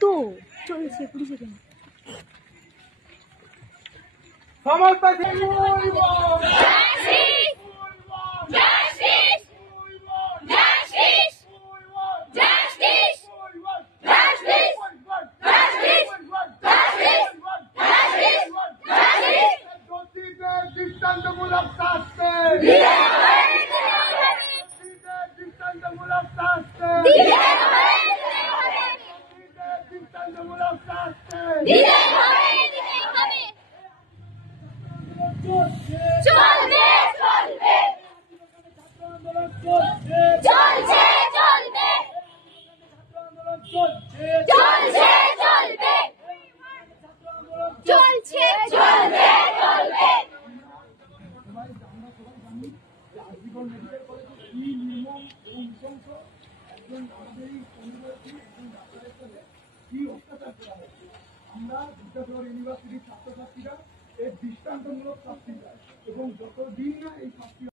তো চলছে পুলিশের দৃষ্টান্তমূলক শাস্তি দৃষ্টান্তমূলক শাস্তি দৃষ্টান্তমূলক শাস্তি চলবে চলবে চলছে চলবে চলছে চলবে চলছে চলবে চলবে আমরা বিদ্যাসাগর ইউনিভার্সিটির ছাত্রছাত্রীরা এর দৃষ্টান্তমূলক শাস্তি চাই এবং যতদিন না